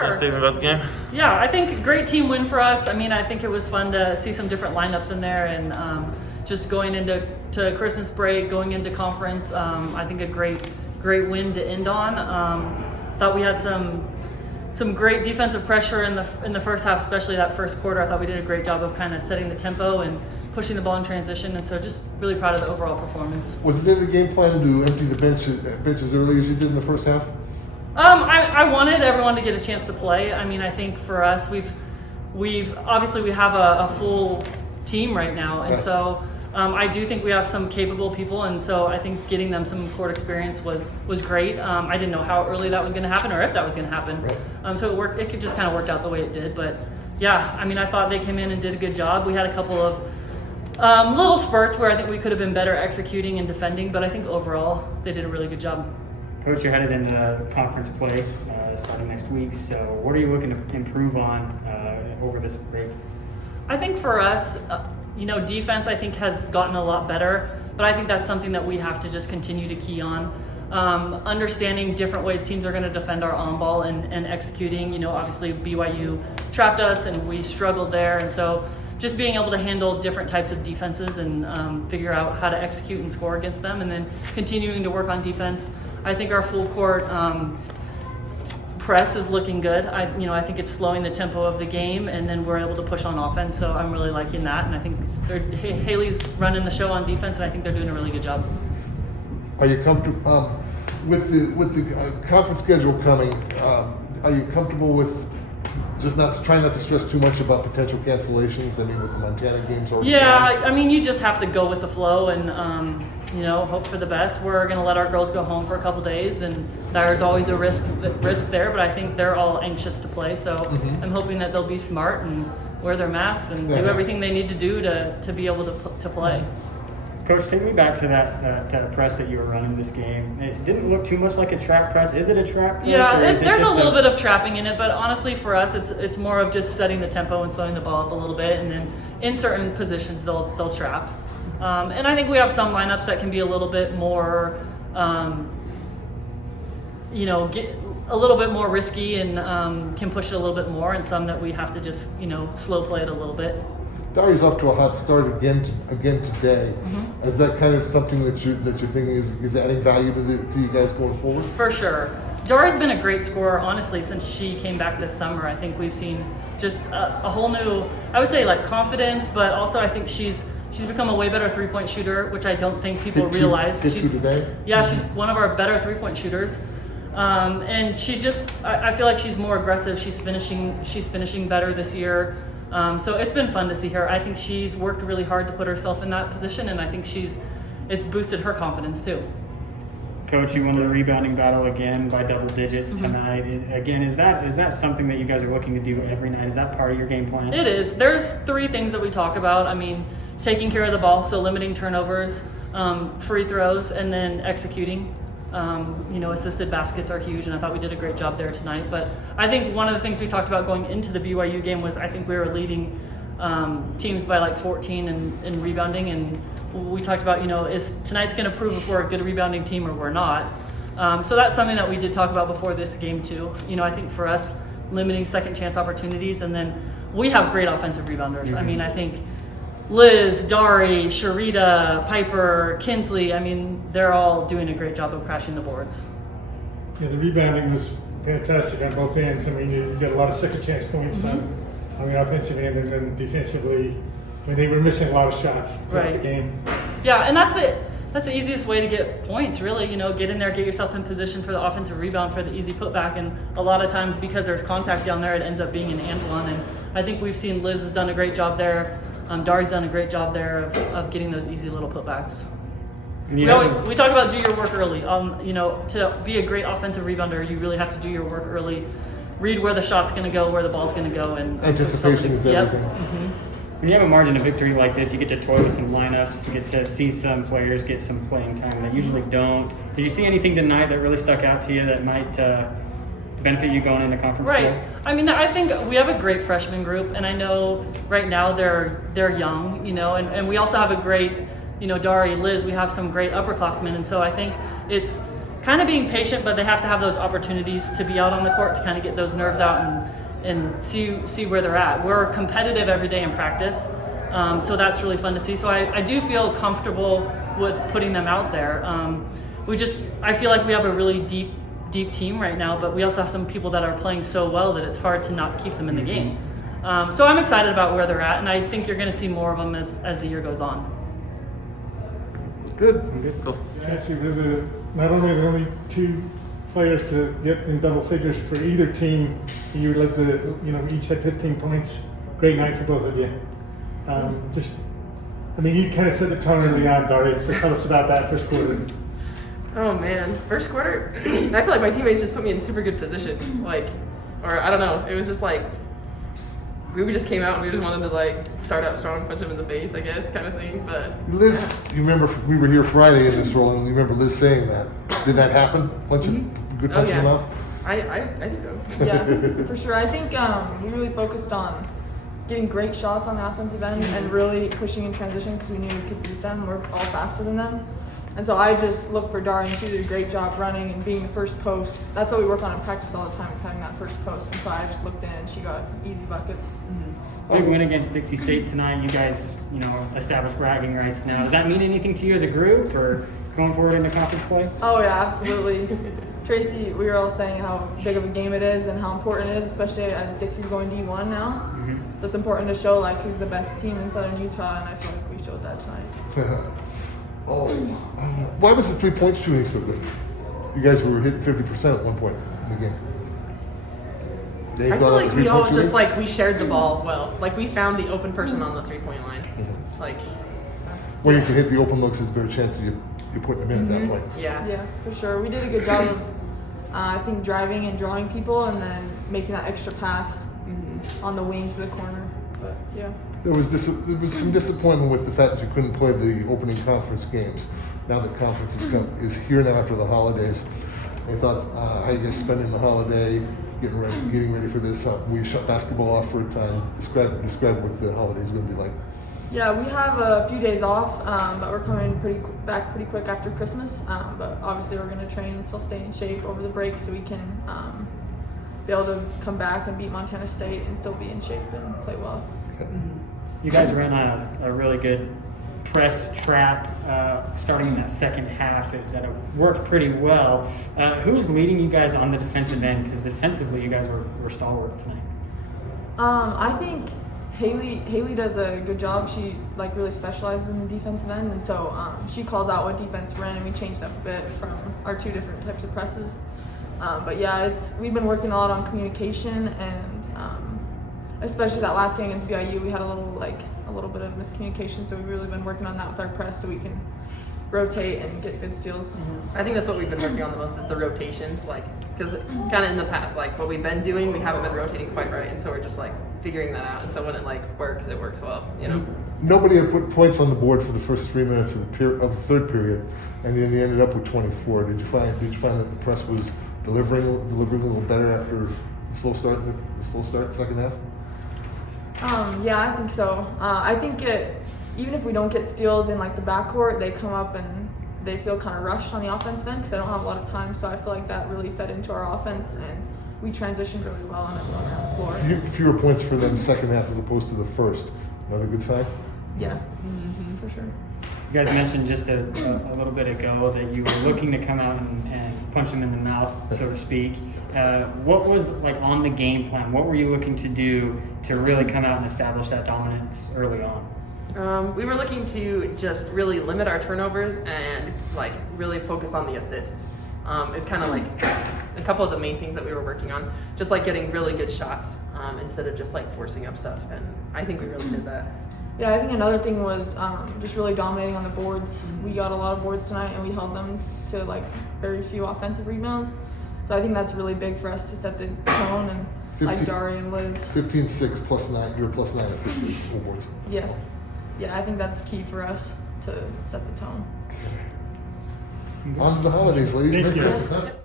Sure. Statement about the game? Yeah, I think great team win for us. I mean, I think it was fun to see some different lineups in there, and just going into Christmas break, going into conference. I think a great win to end on. Thought we had some great defensive pressure in the first half, especially that first quarter. I thought we did a great job of kind of setting the tempo and pushing the ball in transition, and so just really proud of the overall performance. Was it in the game plan to empty the bench as early as you did in the first half? I wanted everyone to get a chance to play. I mean, I think for us, we've obviously we have a full team right now, and so I do think we have some capable people, and so I think getting them some court experience was great. I didn't know how early that was going to happen or if that was going to happen. Right. So it could just kind of worked out the way it did. But yeah, I mean, I thought they came in and did a good job. We had a couple of little spurts where I think we could have been better executing and defending, but I think overall they did a really good job. Coach, you're headed into conference play starting next week, so what are you looking to improve on over this break? I think for us, defense I think has gotten a lot better, but I think that's something that we have to just continue to key on. Understanding different ways teams are going to defend our on ball and executing. Obviously BYU trapped us and we struggled there, and so just being able to handle different types of defenses and figure out how to execute and score against them, and then continuing to work on defense. I think our full court press is looking good. I think it's slowing the tempo of the game, and then we're able to push on offense. So I'm really liking that, and I think Haley's running the show on defense, and I think they're doing a really good job. Are you comfortable with the conference schedule coming? Are you comfortable with just trying not to stress too much about potential cancellations? I mean, with the Montana games already. Yeah, I mean, you just have to go with the flow and hope for the best. We're going to let our girls go home for a couple days, and there's always a risk there, but I think they're all anxious to play. So I'm hoping that they'll be smart and wear their masks and do everything they need to do to be able to play. Coach, take me back to that press that you were running this game. It didn't look too much like a trap press. Is it a trap press? Yeah, there's a little bit of trapping in it, but honestly for us it's more of just setting the tempo and slowing the ball up a little bit, and then in certain positions they'll trap. And I think we have some lineups that can be a little bit more, get a little bit more risky and can push it a little bit more, and some that we have to just, slow play it a little bit. Darri's off to a hot start again today. Is that kind of something that you're thinking is adding value to you guys going forward? For sure. Darri's been a great scorer, honestly, since she came back this summer. I think we've seen just a whole new, I would say, like confidence, but also I think she's become a way better three-point shooter, which I don't think people realize. Hit two today? Yeah, she's one of our better three-point shooters. And she's just, I feel like she's more aggressive. She's finishing better this year. So it's been fun to see her. I think she's worked really hard to put herself in that position, and I think it's boosted her confidence too. Coach, you won the rebounding battle again by double digits tonight. Again, is that something that you guys are looking to do every night? Is that part of your game plan? It is. There's 3 things that we talk about. I mean, taking care of the ball, so limiting turnovers, free throws, and then executing. Assisted baskets are huge, and I thought we did a great job there tonight. But I think one of the things we talked about going into the BYU game was I think we were leading teams by like 14 in rebounding, and we talked about, is tonight's going to prove if we're a good rebounding team or we're not. So that's something that we did talk about before this game too. I think for us, limiting second chance opportunities, and then we have great offensive rebounders. I mean, I think Liz, Darri, Sharita, Piper, Kinsley, I mean, they're all doing a great job of crashing the boards. Yeah, the rebounding was fantastic on both ends. I mean, you got a lot of second chance points on the offensive end, and then defensively, I mean, they were missing a lot of shots throughout the game. Yeah, and that's the easiest way to get points, really. Get in there, get yourself in position for the offensive rebound for the easy putback, and a lot of times because there's contact down there, it ends up being an and one. And I think we've seen Liz has done a great job there. Darri's done a great job there of getting those easy little putbacks. We talk about do your work early. To be a great offensive rebounder, you really have to do your work early. Read where the shot's going to go, where the ball's going to go, and anticipation is everything. When you have a margin of victory like this, you get to toy with some lineups, you get to see some players get some playing time that usually don't. Did you see anything tonight that really stuck out to you that might benefit you going into conference play? Right. I mean, I think we have a great freshman group, and I know right now they're young, and we also have a great, Darri, Liz, we have some great upperclassmen, and so I think it's kind of being patient, but they have to have those opportunities to be out on the court to kind of get those nerves out and see where they're at. We're competitive every day in practice, so that's really fun to see. So I do feel comfortable with putting them out there. I feel like we have a really deep team right now, but we also have some people that are playing so well that it's hard to not keep them in the game. So I'm excited about where they're at, and I think you're going to see more of them as the year goes on. Good. Cool. Actually, not only the only 2 players to get in double figures for either team, you led each had 15 points. Great night for both of you. You kind of set the tone early on, Darri. So tell us about that first quarter. Oh man, first quarter, I feel like my teammates just put me in super good positions. Or I don't know, it was just like, we just came out and we just wanted to start out strong, punch them in the face, I guess, kind of thing. But Liz, you remember we were here Friday in this role, and you remember Liz saying that. Did that happen? Good punch in the mouth? I think so. Yeah, for sure. I think we really focused on getting great shots on the offensive end and really pushing in transition because we knew we could beat them. We're all faster than them. And so I just looked for Darri, and she did a great job running and being the first post. That's what we work on in practice all the time, is having that first post. And so I just looked in and she got easy buckets. Big win against Dixie State tonight. You guys, established bragging rights now. Does that mean anything to you as a group or going forward into conference play? Oh yeah, absolutely. Tracy, we were all saying how big of a game it is and how important it is, especially as Dixie's going D1 now. So it's important to show who's the best team in Southern Utah, and I feel like we showed that tonight. Why was the 3-point shooting so good? You guys were hitting 50% at one point in the game. I feel like we all just we shared the ball well. We found the open person on the 3-point line. When you can hit the open looks, there's a better chance of you putting them in at that point. Yeah, for sure. We did a good job of, I think, driving and drawing people and then making that extra pass on the wing to the corner. But yeah. There was some disappointment with the fact that you couldn't play the opening conference games. Now that conference is here now after the holidays. Any thoughts? How you guys spending the holiday, getting ready for this? We shut basketball off for a time. Describe what the holiday is going to be like. Yeah, we have a few days off, but we're coming back pretty quick after Christmas. But obviously, we're going to train and still stay in shape over the break so we can be able to come back and beat Montana State and still be in shape and play well. Okay. You guys ran a really good press trap starting in that second half. That worked pretty well. Who's leading you guys on the defensive end? Because defensively, you guys were stalwarts tonight. I think Haley does a good job. She really specializes in the defensive end, and so she calls out what defense we're in, and we changed up a bit from our 2 different types of presses. But yeah, we've been working a lot on communication, and especially that last game against BYU, we had a little bit of miscommunication. So we've really been working on that with our press, so we can rotate and get good steals. I think that's what we've been working on the most is the rotations, because kind of in the past, what we've been doing, we haven't been rotating quite right, and so we're just figuring that out. And so when it works, it works well, Nobody had put points on the board for the first 3 minutes of the third period, and then you ended up with 24. Did you find that the press was delivering a little better after the slow start second half? Yeah, I think so. I think even if we don't get steals in the backcourt, they come up and they feel kind of rushed on the offensive end because they don't have a lot of time. So I feel like that really fed into our offense, and we transitioned really well on the floor. Fewer points for them second half as opposed to the first. Another good sign? Yeah, for sure. You guys mentioned just a little bit ago that you were looking to come out and punch them in the mouth, so to speak. What was on the game plan? What were you looking to do to really come out and establish that dominance early on? We were looking to just really limit our turnovers and really focus on the assists. It's kind of a couple of the main things that we were working on, just getting really good shots instead of just forcing up stuff. And I think we really did that. Yeah, I think another thing was just really dominating on the boards. We got a lot of boards tonight, and we held them to very few offensive rebounds. So I think that's really big for us to set the tone, and Darri and Liz. 15-6 plus 9. You're plus 9 at 15 boards. Yeah, I think that's key for us to set the tone. On to the holidays, ladies. Thank you. Merry Christmas, huh?